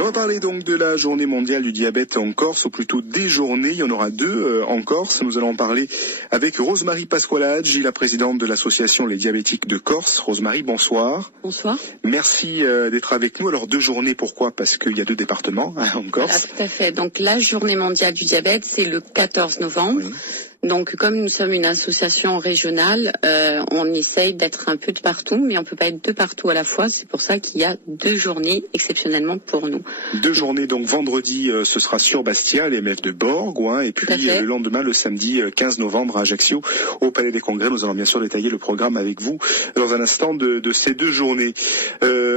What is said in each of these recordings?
Et on va parler donc de la journée mondiale du diabète en Corse, ou plutôt des journées. Il y en aura deux en Corse. Nous allons en parler avec Rosemarie Pasqualaggi, la présidente de l'association Les Diabétiques de Corse. Rosemarie, bonsoir. Bonsoir. Merci d'être avec nous. Alors deux journées, pourquoi? Parce qu'il y a deux départements en Corse. Voilà, tout à fait. Donc la journée mondiale du diabète, c'est le 14 novembre. Oui. Donc, comme nous sommes une association régionale, on essaye d'être un peu de partout, mais on peut pas être de partout à la fois. C'est pour ça qu'il y a deux journées exceptionnellement pour nous. Deux journées, donc vendredi, ce sera sur Bastia, l'EMF de Borg, et puis le lendemain, le samedi 15 novembre à Ajaccio, au Palais des Congrès. Nous allons bien sûr détailler le programme avec vous dans un instant de ces deux journées.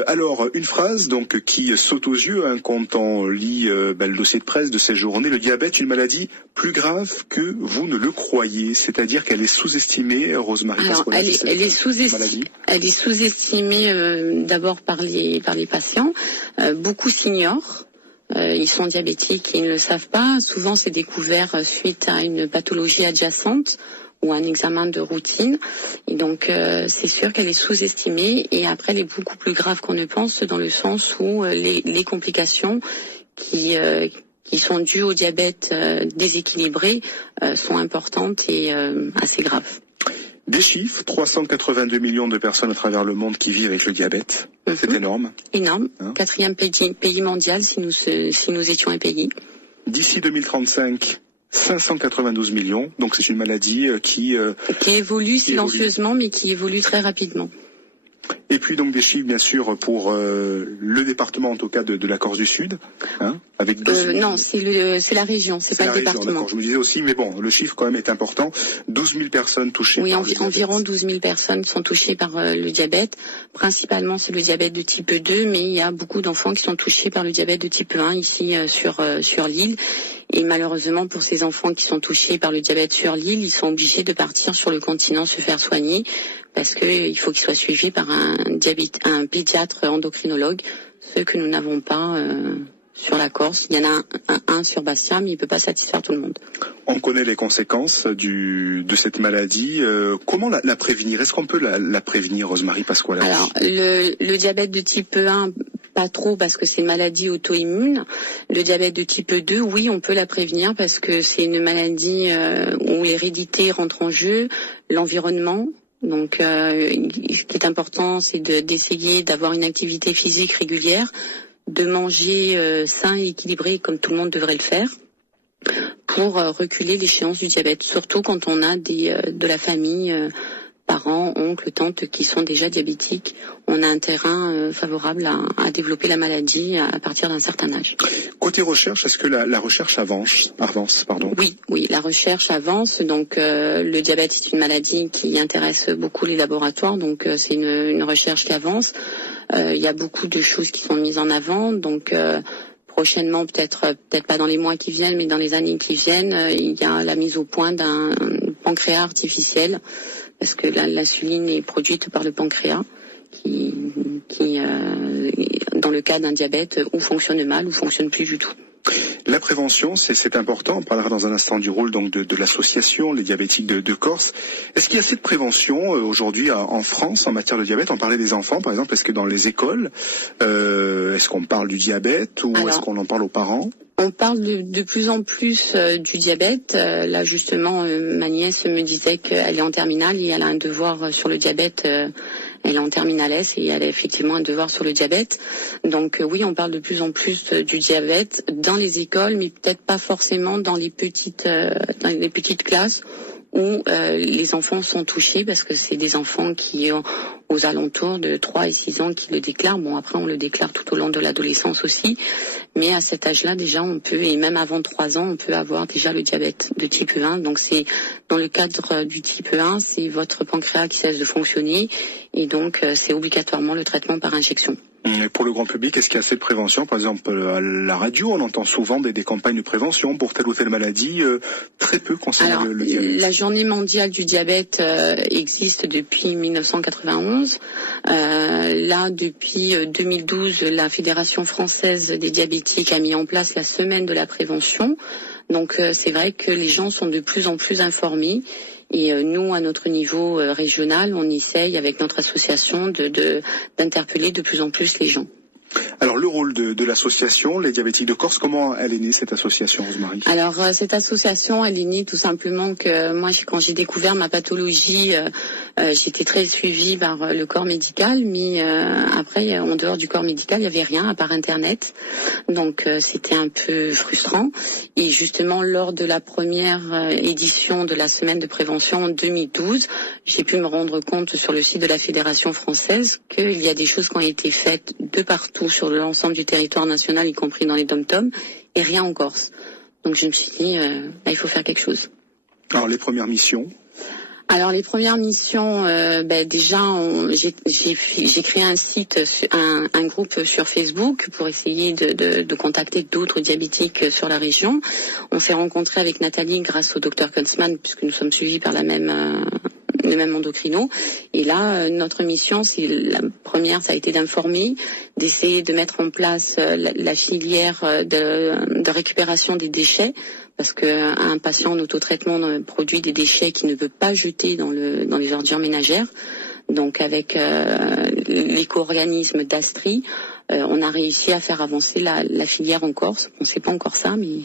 Alors, une phrase donc qui saute aux yeux quand on lit le dossier de presse de ces journées. Le diabète, une maladie plus grave que vous ne le croyez, c'est-à-dire qu'elle est sous-estimée, Rosemarie Pasqualaggi. Elle est sous-estimée d'abord par les patients. Beaucoup s'ignorent. Ils sont diabétiques et ils ne le savent pas. Souvent, c'est découvert suite à une pathologie adjacente ou un examen de routine. Et donc, c'est sûr qu'elle est sous-estimée. Et après, elle est beaucoup plus grave qu'on ne pense, dans le sens où les complications qui sont dues au diabète déséquilibré sont importantes et assez graves. Des chiffres, 382 millions de personnes à travers le monde qui vivent avec le diabète. C'est énorme. Énorme. Quatrième pays mondial si nous étions un pays. D'ici 2035, 592 millions. Donc c'est une maladie qui évolue silencieusement, mais qui évolue très rapidement. Et puis donc des chiffres bien sûr pour le département en tout cas de la Corse du Sud, avec 12 non, c'est la région, c'est pas le département. Je me disais aussi, mais bon, le chiffre quand même est important. 12 000 personnes touchées. Oui, par environ 12 000 personnes sont touchées par le diabète. Principalement, c'est le diabète de type 2, mais il y a beaucoup d'enfants qui sont touchés par le diabète de type 1 ici sur l'île. Et malheureusement, pour ces enfants qui sont touchés par le diabète sur l'île, ils sont obligés de partir sur le continent se faire soigner, parce qu'il faut qu'ils soient suivis par un pédiatre endocrinologue, ce que nous n'avons pas sur la Corse. Il y en a un sur Bastia, mais il ne peut pas satisfaire tout le monde. On connaît les conséquences de cette maladie. Comment la prévenir? Est-ce qu'on peut la prévenir, Rosemarie Pasqualaggi? Alors, le diabète de type 1, pas trop, parce que c'est une maladie auto-immune. Le diabète de type 2, oui, on peut la prévenir, parce que c'est une maladie où l'hérédité rentre en jeu, l'environnement. Donc, ce qui est important, c'est d'essayer d'avoir une activité physique régulière, de manger sain et équilibré comme tout le monde devrait le faire, pour reculer l'échéance du diabète. Surtout quand on a de la famille, parents, oncles, tantes qui sont déjà diabétiques, on a un terrain favorable à développer la maladie à partir d'un certain âge. Côté recherche, est-ce que la recherche avance? Oui, la recherche avance. Donc le diabète est une maladie qui intéresse beaucoup les laboratoires, donc c'est une recherche qui avance. Il y a beaucoup de choses qui sont mises en avant, donc prochainement, peut-être pas dans les mois qui viennent, mais dans les années qui viennent, il y a la mise au point d'un pancréas artificiel, parce que l'insuline est produite par le pancréas, qui dans le cas d'un diabète, ou fonctionne mal, ou fonctionne plus du tout. La prévention, c'est important. On parlera dans un instant du rôle donc de l'association Les Diabétiques de Corse. Est-ce qu'il y a assez de prévention aujourd'hui en France en matière de diabète? On parlait des enfants, par exemple. Est-ce que dans les écoles, est-ce qu'on parle du diabète, ou est-ce qu'on en parle aux parents? On parle de plus en plus du diabète. Là, justement, ma nièce me disait qu'elle est en terminale et elle a un devoir sur le diabète. Elle est en terminale S et elle a effectivement un devoir sur le diabète. Donc oui, on parle de plus en plus du diabète dans les écoles, mais peut-être pas forcément dans les petites classes où les enfants sont touchés, parce que c'est des enfants qui ont aux alentours de 3 et 6 ans qui le déclarent. Bon, après, on le déclare tout au long de l'adolescence aussi. Mais à cet âge-là, déjà, on peut, et même avant 3 ans, on peut avoir déjà le diabète de type 1. Donc, c'est, dans le cadre du type 1, c'est votre pancréas qui cesse de fonctionner. Et donc, c'est obligatoirement le traitement par injection. Et pour le grand public, est-ce qu'il y a assez de prévention? Par exemple, à la radio, on entend souvent des campagnes de prévention pour telle ou telle maladie, très peu concernant le diabète. La journée mondiale du diabète existe depuis 1991. Là, depuis 2012, la Fédération française des diabétiques a mis en place la semaine de la prévention. Donc, c'est vrai que les gens sont de plus en plus informés. Et nous, à notre niveau régional, on essaye avec notre association d'interpeller de plus en plus les gens. Alors le rôle de l'association, les diabétiques de Corse, comment elle est née cette association, Rosemarie? Alors cette association, elle est née tout simplement que moi, quand j'ai découvert ma pathologie, j'étais très suivie par le corps médical, mais après, en dehors du corps médical, il n'y avait rien à part Internet. Donc c'était un peu frustrant. Et justement, lors de la première édition de la semaine de prévention en 2012, j'ai pu me rendre compte sur le site de la Fédération française qu'il y a des choses qui ont été faites de partout sur l'ensemble du territoire national, y compris dans les dom-toms, et rien en Corse. Donc je me suis dit, il faut faire quelque chose. Alors les premières missions? Alors les premières missions, déjà j'ai créé un site, un groupe sur Facebook pour essayer de contacter d'autres diabétiques sur la région. On s'est rencontré avec Nathalie grâce au docteur Kunzmann, puisque nous sommes suivis par le même endocrino. Et là, notre mission, la première, ça a été d'informer, d'essayer de mettre en place la filière de récupération des déchets, parce qu'un patient en autotraitement produit des déchets qu'il ne veut pas jeter dans les ordures ménagères. Donc avec l'éco-organisme d'Astri, on a réussi à faire avancer la filière en Corse. On ne sait pas encore ça, mais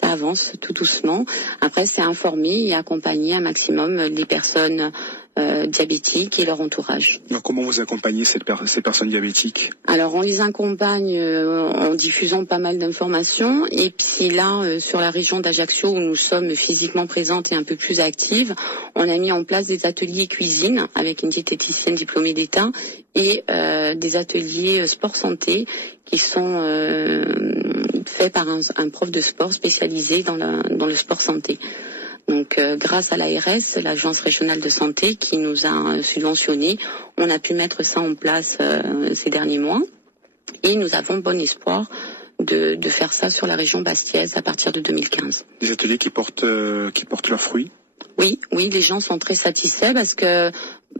ça avance tout doucement. Après, c'est informer et accompagner un maximum les personnes diabétiques et leur entourage. Alors, comment vous accompagnez ces personnes diabétiques? Alors, on les accompagne en diffusant pas mal d'informations. Et puis là, sur la région d'Ajaccio, où nous sommes physiquement présentes et un peu plus actives, on a mis en place des ateliers cuisine avec une diététicienne diplômée d'État et des ateliers sport-santé qui sont faits par un prof de sport spécialisé dans le sport-santé. Donc grâce à l'ARS, l'Agence régionale de santé, qui nous a subventionné, on a pu mettre ça en place ces derniers mois. Et nous avons bon espoir de faire ça sur la région bastiaise à partir de 2015. Des ateliers qui portent leurs fruits? Oui, les gens sont très satisfaits parce que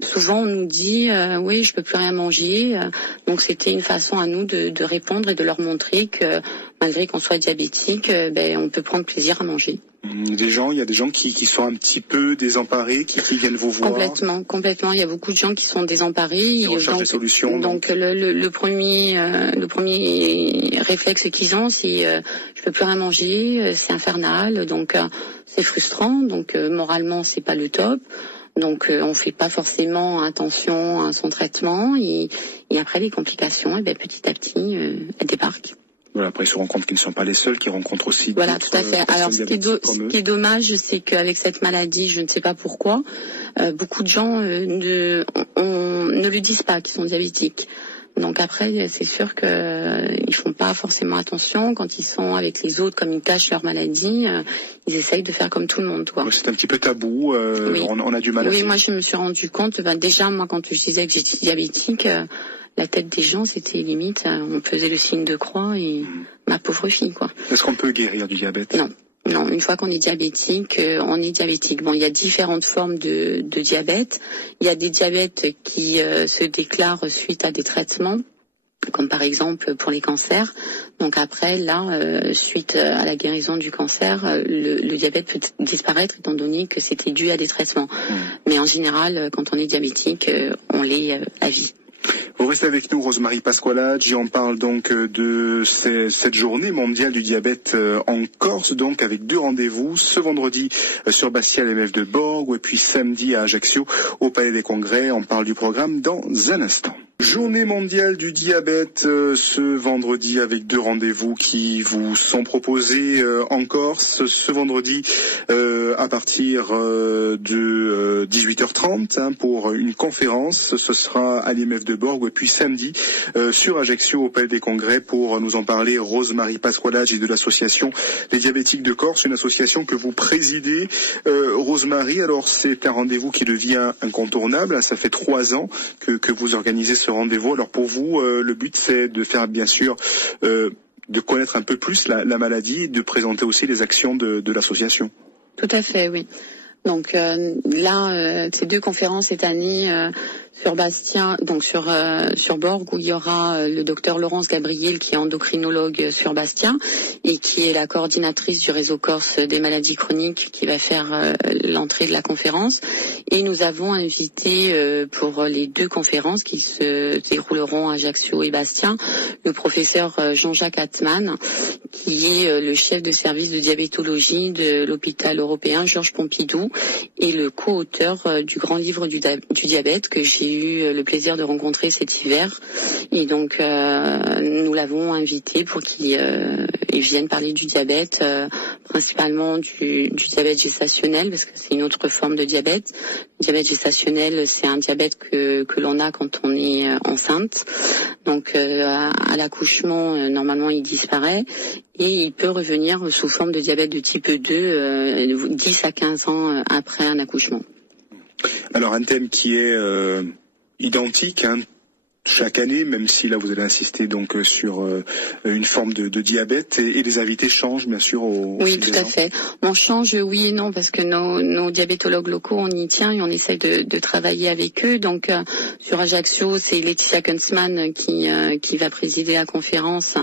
souvent on nous dit oui, je peux plus rien manger. Donc c'était une façon à nous de répondre et de leur montrer que malgré qu'on soit diabétique, on peut prendre plaisir à manger. Il y a des gens qui sont un petit peu désemparés, qui viennent vous voir. Complètement. Il y a beaucoup de gens qui sont désemparés. Ils recherchent des solutions. Donc le premier réflexe qu'ils ont, c'est je peux plus rien manger, c'est infernal. Donc c'est frustrant. Donc moralement, c'est pas le top. Donc on fait pas forcément attention à son traitement et après les complications, petit à petit, elles débarquent. Voilà, après ils se rendent compte qu'ils ne sont pas les seuls, qu'ils rencontrent aussi tout à fait. Alors ce qui est dommage, c'est qu'avec cette maladie, je ne sais pas pourquoi, beaucoup de gens ne le disent pas qu'ils sont diabétiques. Donc après, c'est sûr qu'ils font pas forcément attention quand ils sont avec les autres, comme ils cachent leur maladie, ils essayent de faire comme tout le monde, quoi. C'est un petit peu tabou. Oui. On a du mal. Oui, moi je me suis rendu compte. Déjà, moi quand je disais que j'étais diabétique, la tête des gens, c'était limite, on faisait le signe de croix et ma pauvre fille, quoi. Est-ce qu'on peut guérir du diabète? Non, une fois qu'on est diabétique, on est diabétique. Bon, il y a différentes formes de diabète. Il y a des diabètes qui se déclarent suite à des traitements, comme par exemple pour les cancers. Donc après, là, suite à la guérison du cancer, le diabète peut disparaître étant donné que c'était dû à des traitements. Mais en général, quand on est diabétique, on l'est à vie. Vous restez avec nous, Rosemarie Pasqualaggi. On parle donc de cette journée mondiale du diabète en Corse, donc avec 2 rendez-vous. Ce vendredi sur Bastia, l'MF de Borg, et puis samedi à Ajaccio, au Palais des Congrès. On parle du programme dans un instant. Journée mondiale du diabète ce vendredi avec 2 rendez-vous qui vous sont proposés en Corse. Ce vendredi à partir de 18h30 pour une conférence. Ce sera à l'IMF de Borg, et puis samedi sur Ajaccio au Palais des Congrès pour nous en parler. Rosemarie Pasqualaggi de l'association Les Diabétiques de Corse, une association que vous présidez. Rosemarie, alors c'est un rendez-vous qui devient incontournable. Ça fait 3 ans que vous organisez ce rendez-vous. Alors pour vous, le but c'est de faire bien sûr de connaître un peu plus la maladie et de présenter aussi les actions de l'association. Tout à fait, oui. Donc là, ces 2 conférences cette année sur Bastia, donc sur Borg, où il y aura le docteur Laurence Gabriel, qui est endocrinologue sur Bastia et qui est la coordinatrice du réseau corse des maladies chroniques, qui va faire l'entrée de la conférence. Et nous avons invité pour les 2 conférences qui se dérouleront à Ajaccio et Bastia, le professeur Jean-Jacques Altman, qui est le chef de service de diabétologie de l'hôpital européen Georges Pompidou et le co-auteur du grand livre du diabète que j'ai eu le plaisir de rencontrer cet hiver. Et donc nous l'avons invité pour qu'il vienne parler du diabète, principalement du diabète gestationnel, parce que c'est une autre forme de diabète. Le diabète gestationnel, c'est un diabète que l'on a quand on est enceinte. Donc à l'accouchement, normalement, il disparaît et il peut revenir sous forme de diabète de type 2 10 à 15 ans après un accouchement. Alors un thème qui est identique chaque année, même si là vous allez insister donc sur une forme de diabète et les invités changent bien sûr oui, tout à fait. On change oui et non parce que nos diabétologues locaux, on y tient et on essaie de travailler avec eux. Donc sur Ajaccio, c'est Laetitia Kunzmann qui va présider la conférence.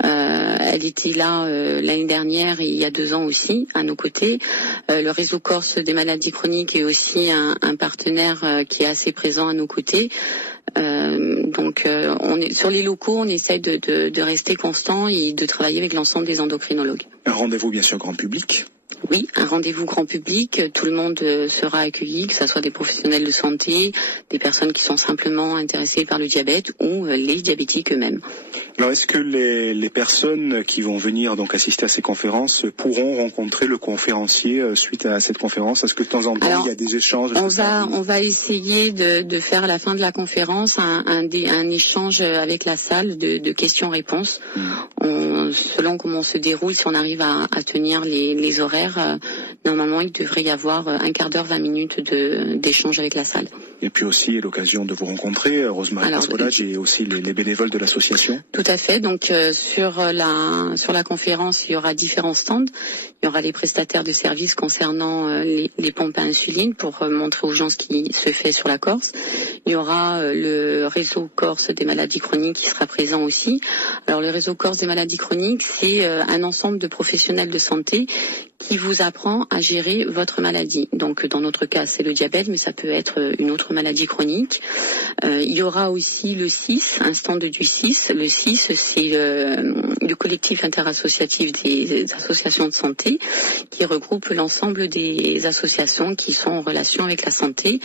Elle était là l'année dernière et il y a 2 ans aussi à nos côtés. Le réseau corse des maladies chroniques est aussi un partenaire qui est assez présent à nos côtés. Donc on est sur les locaux, on essaie de rester constant et de travailler avec l'ensemble des endocrinologues. Un rendez-vous bien sûr grand public. Oui, un rendez-vous grand public, tout le monde sera accueilli, que ce soit des professionnels de santé, des personnes qui sont simplement intéressées par le diabète ou les diabétiques eux-mêmes. Alors est-ce que les personnes qui vont venir donc assister à ces conférences pourront rencontrer le conférencier suite à cette conférence? Est-ce que de temps en temps il y a des échanges? On va essayer de faire à la fin de la conférence un échange avec la salle de questions-réponses. Selon comment on se déroule, si on arrive à tenir les horaires, normalement il devrait y avoir un quart d'heure, 20 minutes d'échange avec la salle. Et puis aussi l'occasion de vous rencontrer, Rosemary Pascolage et aussi les bénévoles de l'association. Tout à fait. Donc sur la conférence, il y aura différents stands. Il y aura les prestataires de services concernant les pompes à insuline pour montrer aux gens ce qui se fait sur la Corse. Il y aura le réseau corse des maladies chroniques qui sera présent aussi. Alors le réseau corse des maladies chroniques, c'est un ensemble de professionnels de santé qui vous apprend à gérer votre maladie. Donc dans notre cas, c'est le diabète, mais ça peut être une autre maladie chronique. Il y aura aussi le CIS, un stand du CIS. Le CIS, c'est le collectif interassociatif des associations de santé qui regroupe l'ensemble des associations qui sont en relation avec la santé.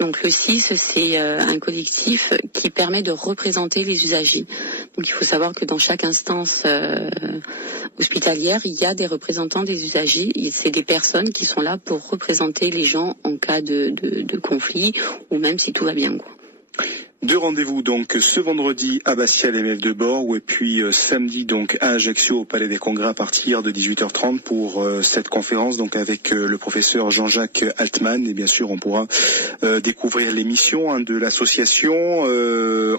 Donc le CIS, c'est un collectif qui permet de représenter les usagers. Donc il faut savoir que dans chaque instance hospitalière, il y a des représentants des usagers. C'est des personnes qui sont là pour représenter les gens en cas de conflit ou même si tout va bien, quoi. 2 rendez-vous donc ce vendredi à Bastia, l'MF de Borg, et puis samedi donc à Ajaccio au Palais des Congrès à partir de 18h30 pour cette conférence donc avec le professeur Jean-Jacques Altman. Et bien sûr on pourra découvrir les missions de l'association.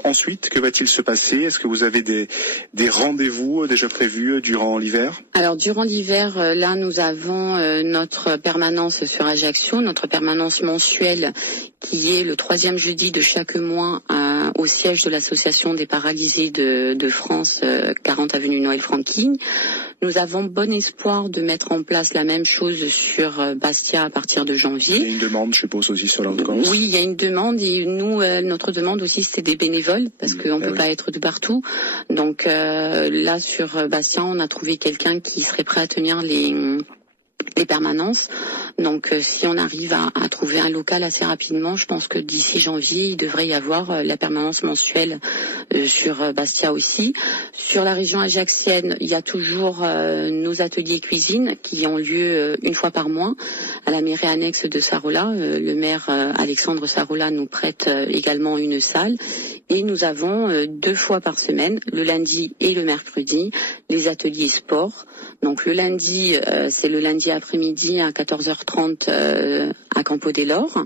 Ensuite, que va-t-il se passer? Est-ce que vous avez des rendez-vous déjà prévus durant l'hiver? Alors durant l'hiver, là nous avons notre permanence sur Ajaccio, notre permanence mensuelle qui est le 3e jeudi de chaque mois au siège de l'association des paralysés de France, 40 avenue Noël Franquin. Nous avons bon espoir de mettre en place la même chose sur Bastia à partir de janvier. Il y a une demande, je suppose, aussi sur l'Haute-Corse. Oui, il y a une demande et nous, notre demande aussi, c'est des bénévoles parce qu'on peut pas être de partout. Donc là, sur Bastia, on a trouvé quelqu'un qui serait prêt à tenir les permanences. Donc si on arrive à trouver un local assez rapidement, je pense que d'ici janvier, il devrait y avoir la permanence mensuelle sur Bastia aussi. Sur la région ajaxienne, il y a toujours nos ateliers cuisine qui ont lieu une fois par mois à la mairie annexe de Sarola. Le maire Alexandre Sarola nous prête également une salle. Et nous avons 2 fois par semaine, le lundi et le mercredi, les ateliers sport. Donc le lundi, c'est le lundi après-midi à 14h30 à Campo dell'Oro.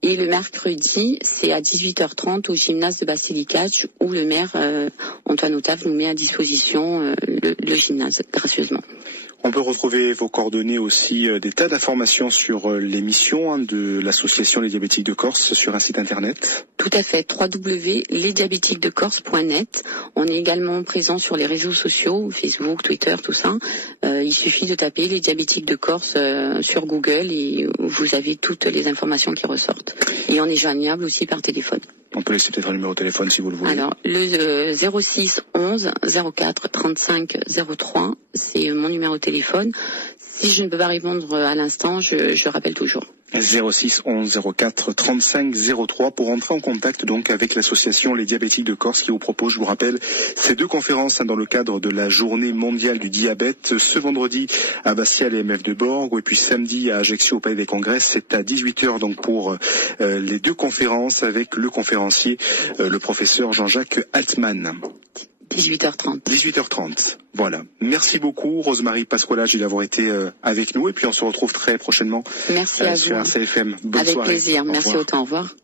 Et le mercredi, c'est à 18h30 au gymnase de Basilicate où le maire Antoine Otave nous met à disposition le gymnase gracieusement. On peut retrouver vos coordonnées aussi, des tas d'informations sur l'émission de l'association Les Diabétiques de Corse sur un site internet. Tout à fait, www.lesdiabétiquesdecorse.net. On est également présent sur les réseaux sociaux, Facebook, Twitter, tout ça. Il suffit de taper Les Diabétiques de Corse sur Google et vous avez toutes les informations qui ressortent. Et on est joignable aussi par téléphone. On peut laisser peut-être un numéro de téléphone si vous le voulez. Alors, le 06 11 04 35 03, c'est mon numéro de téléphone. Si je ne peux pas répondre à l'instant, je rappelle toujours. 06 11 04 35 03 pour entrer en contact donc avec l'association Les Diabétiques de Corse qui vous propose, je vous rappelle, ces 2 conférences dans le cadre de la journée mondiale du diabète, ce vendredi à Bastia et MF de Borgo et puis samedi à Ajaccio au Palais des Congrès. C'est à 18h donc pour les 2 conférences avec le conférencier, le professeur Jean-Jacques Altman. 18h30. 18h30. Voilà. Merci beaucoup, Rosemary Pasqualagi, d'avoir été avec nous. Et puis, on se retrouve très prochainement. Merci à vous. Sur RCFM. Bonne soirée. Avec plaisir. Merci autant. Au revoir.